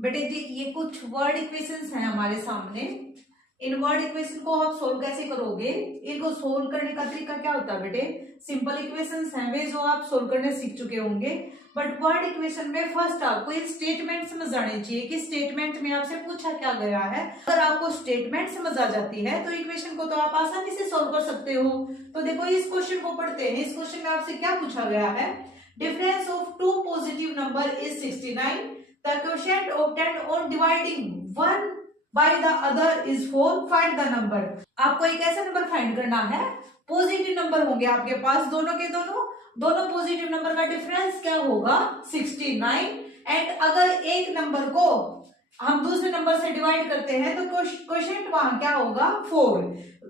बेटे जी ये कुछ वर्ड इक्वेशंस हैं हमारे सामने। इन वर्ड इक्वेशन को आप सोल्व कैसे करोगे? इनको सोल्व करने का तरीका क्या होता है बेटे? सिंपल इक्वेशंस हैं वे जो आप सोल्व करने सीख चुके होंगे, बट वर्ड इक्वेशन में फर्स्ट आपको एक स्टेटमेंट समझ आनी चाहिए कि स्टेटमेंट में आपसे पूछा क्या गया है। अगर आपको स्टेटमेंट समझ आ जाती है तो इक्वेशन को तो आप आसानी से सोल्व कर सकते हो। तो देखो इस क्वेश्चन को पढ़ते हैं। इस क्वेश्चन में आपसे क्या पूछा गया है? Difference of two positive number is 69. The quotient obtained on dividing one by the other is 4. Find the number. आपको एक ऐसा नंबर फाइंड करना है, पॉजिटिव नंबर होंगे आपके पास दोनों के दोनों पॉजिटिव नंबर का डिफरेंस क्या होगा? 69. एंड अगर एक नंबर को हम दूसरे नंबर से डिवाइड करते हैं तो क्वोशिएंट वहां क्या होगा? 4.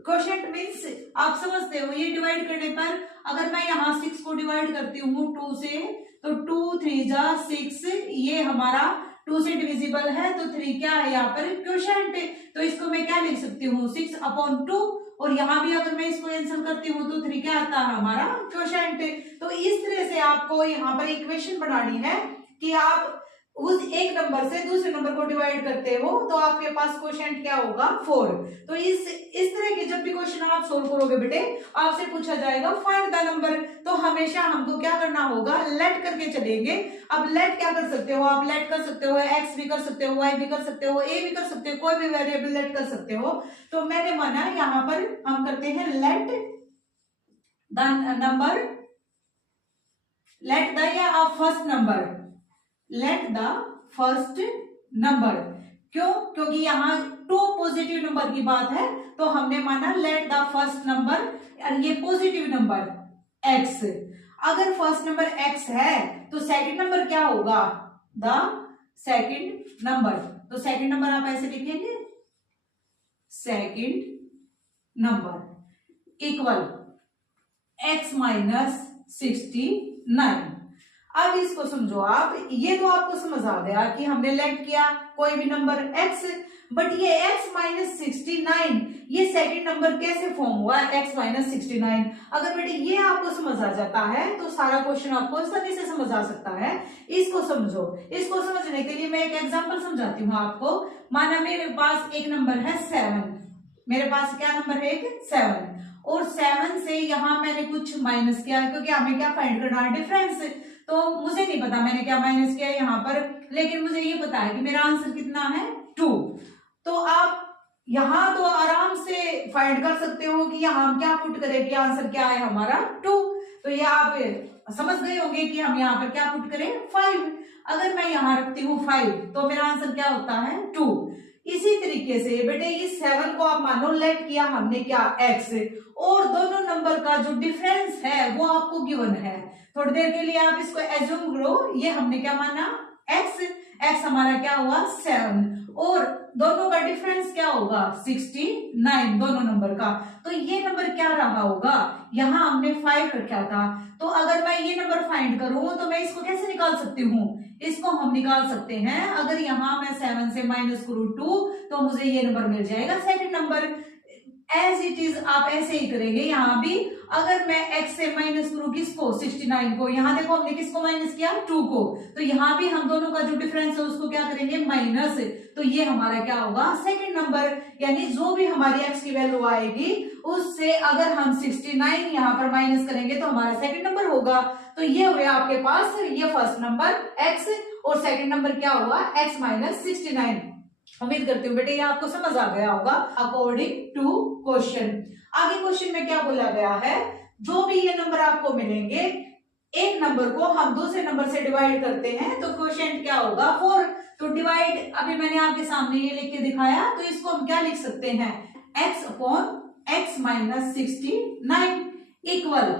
क्वोशिएंट मीन्स आप समझते हो ये डिवाइड करने पर अगर मैं यहाँ 6 को डिवाइड करती हूँ 2 से तो 2 3 जा 6, ये हमारा 2 से डिविजिबल है तो 3 क्या है यहाँ पर? क्वोशिएंट। तो इसको मैं क्या लिख सकती हूँ? 6/2। और यहाँ भी अगर मैं इसको कैंसिल करती हूँ तो 3 क्या आता है हमारा? क्वोशिएंट। तो इस तरह से आपको यहाँ पर इक्वेशन बनानी है कि आप उस एक नंबर से दूसरे नंबर को डिवाइड करते हो तो आपके पास क्वोशिएंट क्या होगा? 4। तो इस तरह के जब भी क्वेश्चन आप सोल्व करोगे बेटे आपसे पूछा जाएगा फाइंड द नंबर, तो हमेशा हमको क्या करना होगा? लेट करके चलेंगे। अब लेट क्या कर सकते हो? आप लेट कर सकते हो एक्स भी कर सकते हो, वाई भी कर सकते हो, ए भी कर सकते हो, कोई भी वेरिएबल लेट कर सकते हो। तो मैंने माना यहाँ पर हम करते हैं let the number, let the या first number, let the first number. क्यों? क्योंकि यहाँ 2 पॉजिटिव नंबर की बात है तो हमने माना लेट द फर्स्ट नंबर, ये पॉजिटिव नंबर x। अगर फर्स्ट नंबर x है तो सेकंड नंबर क्या होगा? The second number. तो सेकंड नंबर आप ऐसे लिखेंगे, second number equal x minus 69। अब इसको समझो आप, ये तो आपको समझ आ गया कि हमने लेट किया कोई भी नंबर x, बट ये x माइनस 69 ये सेकंड नंबर कैसे फॉर्म हुआ? x minus 69। अगर बेटे ये आपको समझ आ जाता है तो सारा क्वेश्चन आपको आसानी से समझ आ सकता है। इसको समझो। इसको समझने के लिए मैं एक एग्जांपल समझाती हूँ आपको। माना मेरे पास एक नंबर है 7, मेरे पास क्या नंबर है? एक 7, और 7 से यहाँ मैंने कुछ माइनस किया क्योंकि हमें क्या फाइंड करना है? डिफरेंस। तो मुझे नहीं पता मैंने क्या माइनस किया यहाँ पर, लेकिन मुझे ये पता है कि मेरा आंसर कितना है? 2। तो आप यहाँ तो आराम से फाइंड कर सकते हो कि यहाँ हम क्या पुट करें कि आंसर क्या है हमारा? 2। तो ये आप समझ गए होंगे कि हम यहाँ पर क्या पुट करें? 5। अगर मैं यहाँ रखती हूँ 5 तो मेरा आंसर क्या होता है? 2। इसी तरीके से बेटे इस 7 को आप मानो लेट किया हमने क्या? x, और दोनों नंबर का जो डिफरेंस है वो आपको गिवन है। थोड़ी देर के लिए आप इसको एज्यूम करो, ये हमने क्या माना? x हमारा क्या हुआ? 7, और दोनों का डिफरेंस क्या होगा? 69 दोनों नंबर का। तो ये नंबर क्या रहा होगा? यहाँ हमने 5 रखा था, तो अगर मैं ये नंबर फाइंड करूं तो मैं इसको कैसे निकाल सकती हूँ? इसको हम निकाल सकते हैं, अगर यहाँ मैं 7 से माइनस करूँ 2 तो मुझे ये नंबर मिल जाएगा second number. As it is आप ऐसे ही करेंगे यहाँ भी। अगर मैं x से माइनस करूं किसको? 69 को। यहाँ देखो हमने किसको माइनस किया? 2 को। तो यहाँ भी हम दोनों का जो डिफरेंस है उसको क्या करेंगे? माइनस। तो ये हमारा क्या होगा? Second number. यानी जो भी हमारी x की वैल्यू आएगी उससे अगर हम 69 यहाँ पर माइनस करेंगे तो हमारा सेकंड नंबर होगा। तो ये हुआ आपके पास ये फर्स्ट नंबर x, और सेकंड नंबर क्या हुआ? x minus 69। उम्मीद करती हूँ बेटे ये आपको समझ आ गया होगा अकॉर्डिंग टू क्वेश्चन। आगे क्वेश्चन में क्या बोला गया है? जो भी ये नंबर आपको मिलेंगे, एक नंबर को हम दूसरे नंबर से डिवाइड करते हैं तो क्वोशिएंट क्या होगा? 4। तो डिवाइड अभी मैंने आपके सामने ये लिख के दिखाया, तो इसको हम क्या लिख सकते हैं? x upon x minus 69 equal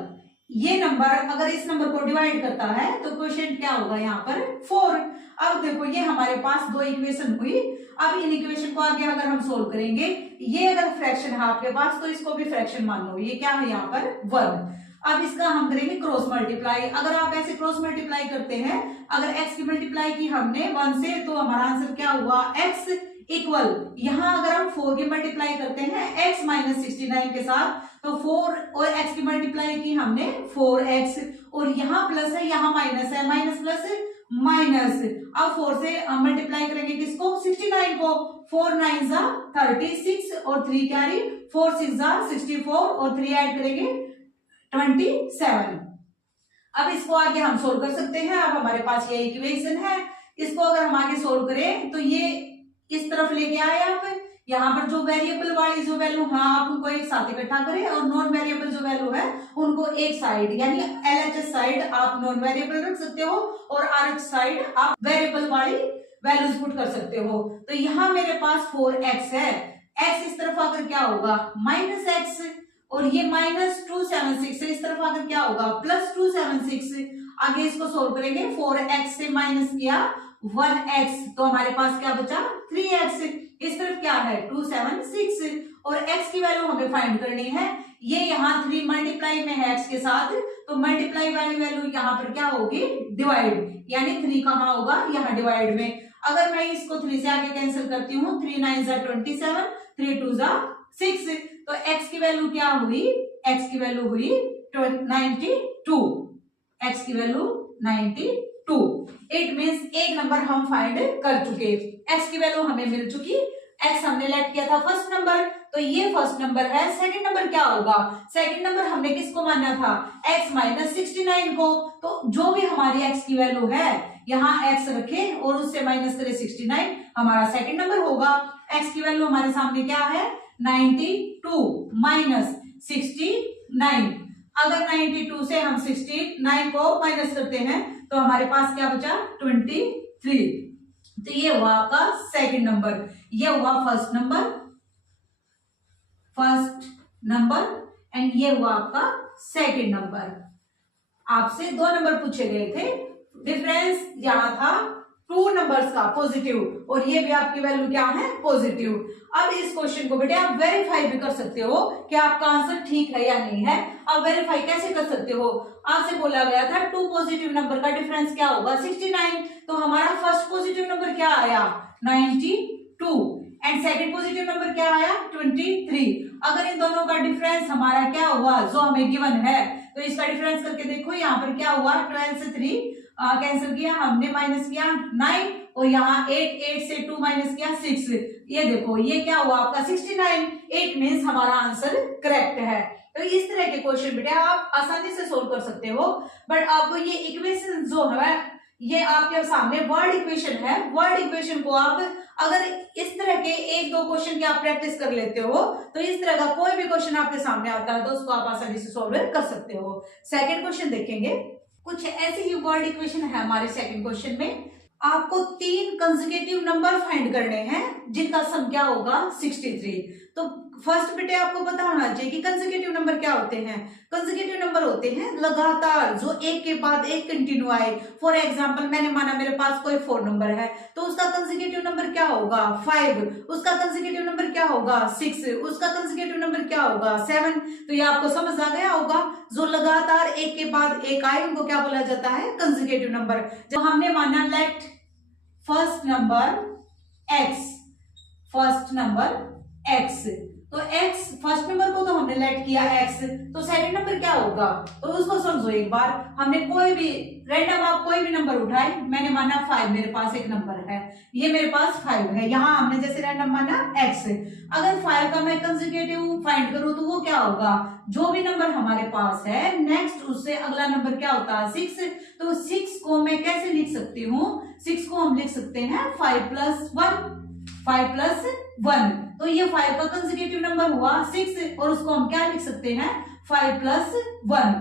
ये नंबर अगर इस नंबर को डिवाइड करता है तो क्वोशिएंट क्या होगा यहाँ पर? 4। अब देखो ये हमारे पास 2 इक्वेशन हुई। अब इन इक्वेशन को आगे अगर हम सोल्व करेंगे, ये अगर फ्रैक्शन है आपके पास तो इसको भी फ्रैक्शन मान लो। ये क्या है यहाँ पर? 1। अब इसका हम करेंगे क्रॉस मल्टीप्लाई। अगर आप ऐसे क्रॉस मल्टीप्लाई करते हैं, अगर x की मल्टीप्लाई की हमने 1 से तो हमारा आंसर क्या हुआ? x इक्वल यहाँ अगर हम 4 की मल्टीप्लाई करते हैं x माइनस 69 के साथ तो 4 और x की मल्टीप्लाई की हमने 4x, और यहाँ प्लस है यहाँ माइनस है, माइनस प्लस माइनस। अब 4 से मल्टीप्लाई करेंगे किसको 69 को 4 9 जा 36 और 3 कैरी 4 6 जा 64 और 3 ऐड करेंगे 27। अब इसको आगे हम सोल्व कर सकते हैं। अब हमारे पास ये इक्वेशन है, इसको अगर हम आगे सोल्व करें तो ये इस तरफ लेके आए आप, यहाँ पर जो वेरिएबल वाली जो वैल्यू हाँ आप उनको एक साथ इकट्ठा करें और नॉन वेरिएबल जो वैल्यू है उनको एक साइड यानी LHS साइड आप नॉन वेरिएबल रख सकते हो और RH साइड आप वेरिएबल वाली वैल्यूज पुट कर सकते हो। तो यहाँ मेरे पास 4x है, x इस तरफ आकर क्या होगा -x और ये -276 है, इस तरफ आकर क्या होगा +276। आगे इसको सोल्व करेंगे, 4x से माइनस किया 1x तो हमारे पास क्या बचा 3x। इस तरफ क्या है 276 और x की वैल्यू हमें फाइंड करनी है। ये यहाँ 3 मल्टीप्लाई में है x के साथ, तो मल्टीप्लाई वाली वैल्यू यहाँ पर क्या होगी डिवाइड, यानी 3 कहाँ होगा यहाँ डिवाइड में। अगर मैं इसको 3 से आगे कैंसिल करती हूँ 3 9 जा 27 3 2 जा 6 तो x की वैल्यू क्या हुई, x की वैल्यू हुई 92, x की वैल्यू 92। इट मींस एक नंबर हम फाइंड कर चुके, x की वैल्यू हमें मिल चुकी, x हमने लेट किया था फर्स्ट नंबर तो ये फर्स्ट नंबर है। सेकंड नंबर क्या होगा, सेकंड नंबर हमने किसको माना था x माइनस 69 को, तो जो भी हमारी x की वैल्यू है यहाँ x रखे और उससे माइनस करे 69 हमारा सेकंड नंबर होगा। x की वैल्यू हमारे सामने क्या है 92 माइनस 69। अगर 92 से हम 69 को माइनस करते हैं तो हमारे पास क्या बचा 23। तो ये हुआ आपका सेकंड नंबर, ये हुआ फर्स्ट नंबर एंड ये हुआ आपका सेकंड नंबर। आपसे 2 नंबर पूछे गए थे, डिफरेंस यहाँ था 2 नंबर्स का पॉजिटिव और ये भी आपकी वैल्यू क्या है पॉजिटिव। अब इस क्वेश्चन को बेटे आप वेरीफाई भी कर सकते हो कि आपका आंसर ठीक है या नहीं है। अब वेरीफाई कैसे कर सकते हो, आपसे बोला गया था 2 पॉजिटिव नंबर का डिफरेंस क्या होगा 69, तो हमारा फर्स्ट पॉजिटिव नंबर क्या आया 92 एंड सेकंड पॉजिटिव नंबर क्या आया 23। अगर इन दोनों का डिफरेंस हमारा क्या हुआ जो हमें गिवन है तो इसका डिफरेंस करके देखो यहाँ पर क्या हुआ 12 से 3 कैंसिल किया हमने माइनस किया 9 और यहाँ 8 से 2 माइनस किया 6, ये देखो ये क्या हुआ आपका 69। 8 मींस हमारा आंसर करेक्ट है। तो इस तरह के क्वेश्चन बेटा आप आसानी से सोल्व कर सकते हो, बट आपको ये इक्वेशन जो है ये आपके सामने वर्ड इक्वेशन है, वर्ड इक्वेशन को आप अगर इस तरह के 1-2 क्वेश्चन की आप प्रैक्टिस कर लेते हो तो इस तरह का कोई भी क्वेश्चन आपके सामने आता है तो उसको आप आसानी से सोल्व कर सकते हो। सेकंड क्वेश्चन देखेंगे, कुछ ऐसी ही वर्ड इक्वेशन है हमारे सेकंड क्वेश्चन में। आपको 3 कंसेक्यूटिव नंबर फाइंड करने हैं जिनका सम क्या होगा 63। तो फर्स्ट बेटे आपको पता होना चाहिए कि कंसेक्यूटिव नंबर क्या होते हैं। कंसेक्यूटिव नंबर होते हैं लगातार जो एक के बाद एक कंटिन्यू आए। फॉर एग्जांपल मैंने माना मेरे पास कोई 4 नंबर है तो उसका कंसेक्यूटिव नंबर क्या होगा 5, उसका कंसेक्यूटिव नंबर क्या होगा 6, उसका कंसेक्यूटिव नंबर क्या होगा 7। तो ये आपको समझ आ गया होगा, जो लगातार एक के बाद एक आए उनको क्या बोला जाता है कंसेक्यूटिव नंबर। जब हमने माना लेट फर्स्ट नंबर x, तो x फर्स्ट नंबर को तो हमने लेट किया x, तो सेकंड नंबर क्या होगा तो उसको समझो एक बार। हमने कोई भी रैंडम आप कोई भी नंबर उठाए, मैंने माना 5, मेरे पास एक नंबर है, ये मेरे पास 5 है, यहाँ हमने जैसे रैंडम माना x। अगर 5 का मैं कंसेक्यूटिव फाइंड करूं तो वो क्या होगा, जो भी नंबर हमारे पास है नेक्स्ट उससे अगला नंबर क्या होता है 6। तो 6 को मैं कैसे लिख सकती हूँ, 6 को हम लिख सकते हैं 5 प्लस 1, तो ये 5 का कंसेक्यूटिव नंबर हुआ 6 और उसको हम क्या लिख सकते हैं 5 प्लस 1।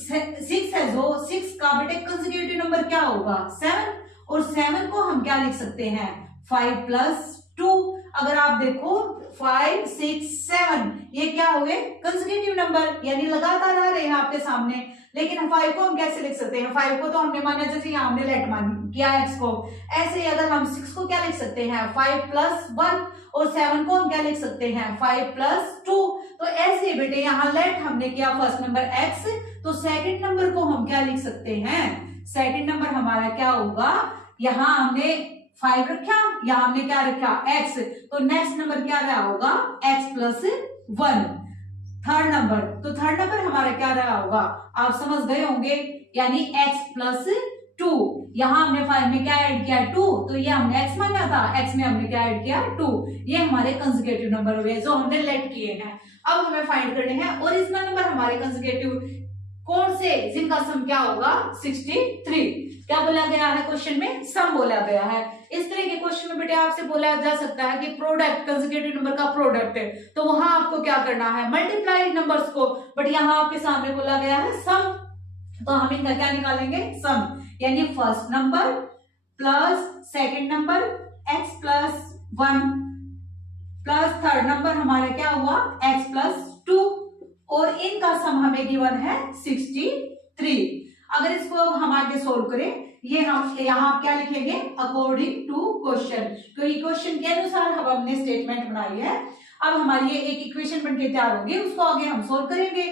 6 है जो 6 का बेटे कंसेक्यूटिव नंबर क्या होगा 7 और 7 को हम क्या लिख सकते हैं 5 प्लस 2। अगर आप देखो 5 6 7 ये क्या हो गए कंसेक्यूटिव नंबर यानी लगातार आ रहे हैं आपके सामने। लेकिन 5 को हम कैसे लिख सकते हैं, 5 को तो हमने माना जैसे यहाँ हमने लेट मान किया x को, ऐसे ही अगर हम 6 को क्या लिख सकते हैं 5 प्लस 1 और 7 को हम क्या लिख सकते हैं 5 प्लस 2। तो ऐसे ही बेटे यहाँ लेट हमने किया फर्स्ट नंबर x, तो सेकंड नंबर को हम क्या लिख सकते हैं, सेकंड नंबर हमारा क्या होगा, यहाँ हमने 5 रखा, यहाँ हमने क्या रखा x, तो नेक्स्ट नंबर क्या रहा होगा x प्लस 1। थर्ड नंबर, तो थर्ड नंबर हमारा क्या रहा होगा आप समझ गए होंगे, यानी x प्लस 2, यहाँ हमने 5 में क्या ऐड किया 2, तो ये हमने x माना था, x में हमने क्या ऐड किया 2, ये हमारे कंसेक्यूटिव नंबर हुए जो हमने लेट किए हैं। अब हमें फाइंड करने हैं ओरिजिनल नंबर हमारे कंसेक्यूटिव कौन से जिनका सम क्या होगा 63। क्या बोला गया है क्वेश्चन में, सम बोला गया है। इस तरह के क्वेश्चन में बेटे आपसे बोला जा सकता है कि प्रोडक्ट कंसेक्यूटिव नंबर का प्रोडक्ट है, तो वहां आपको क्या करना है मल्टीप्लाई नंबर्स को, बट यहाँ आपके सामने बोला गया है सम, तो हम इनका क्या निकालेंगे सम, यानी first number plus second number x plus 1 plus third number हमारा क्या हुआ x प्लस 2, और इनका सम हमें गिवन है 63। अगर इसको हम आगे सोल्व करें, ये हम यहाँ क्या लिखेंगे अकॉर्डिंग टू क्वेश्चन, क्योंकि क्वेश्चन के अनुसार हम हमने स्टेटमेंट बनाई है। अब हमारी ये एक इक्वेशन बनके तैयार होगी, उसको आगे हम सोल्व करेंगे।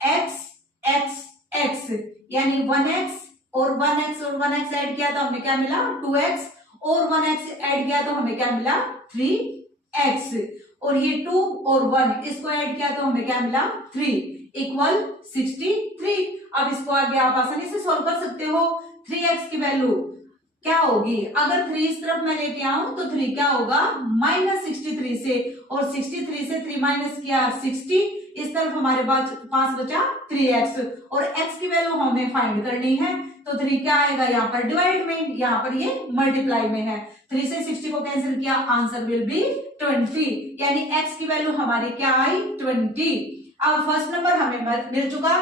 x x x यानी 1x और 1x और 1x ऐड किया तो हमें क्या मिला 2x, और 1x ऐड किया तो हमें क्या मिला 3x, और ये 2 और 1 इसको ऐड किया तो हमें क्या मिला 3 इक्वल 63। अब इसको आगे आप आसानी से सॉल्व कर सकते हो। 3x की वैल्यू क्या होगी, अगर 3 इस तरफ मैं लेके आऊं तो 3 क्या होगा -63 से, और 63 से 3 माइनस किया 60, इस तरफ हमारे पास बचा 3x, और x की वैल्यू हमें फाइंड करनी है, तो 3 क्या आएगा यहाँ पर डिवाइड में, यहाँ पर ये मल्टीप्लाई में है। 3 से 60 को कैंसिल किया, आंसर विल बी 20, यानी x की वैल्यू हमारी क्या आई 20। अब फर्स्ट नंबर हमें मिल चुका,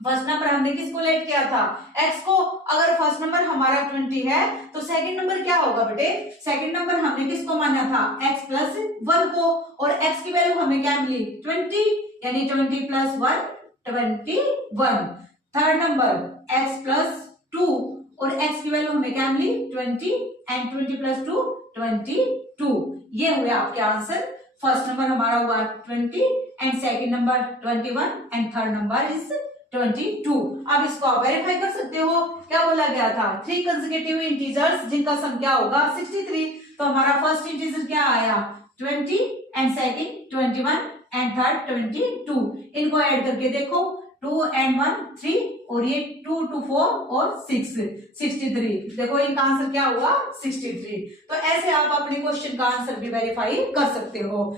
फर्स्ट नंबर हमने किसको लेट किया था x को, अगर फर्स्ट नंबर हमारा 20 है तो सेकंड नंबर क्या होगा बेटे, सेकंड नंबर हमने किसको माना था x प्लस 1 को, और x की वैल्यू हमें क्या मिली 20, यानी 20 plus 1 21। Third number x plus 2, और x की वैल्यू हमें क्या मिली 20, एंड 20 प्लस 2 22। ये हुए आपके आंसर। फर्स्ट नंबर हमारा हुआ 20 and second number 21 and third number is 22। अब इसको आप वेरीफाई कर सकते हो, क्या बोला गया था 3 कंसेक्यूटिव इंटीजर्स जिनका सम क्या होगा 63, तो हमारा फर्स्ट इंटीजर क्या आया 20 एंड सेकंड 21 एंड थर्ड 22। इनको ऐड करके देखो 2 एंड 1 3, और ये 2 2 4 और 6 63। देखो इनका आंसर क्या हुआ 63। तो ऐसे आप अपने क्वेश्चन का आंसर भी वेरीफाई कर सकते हो।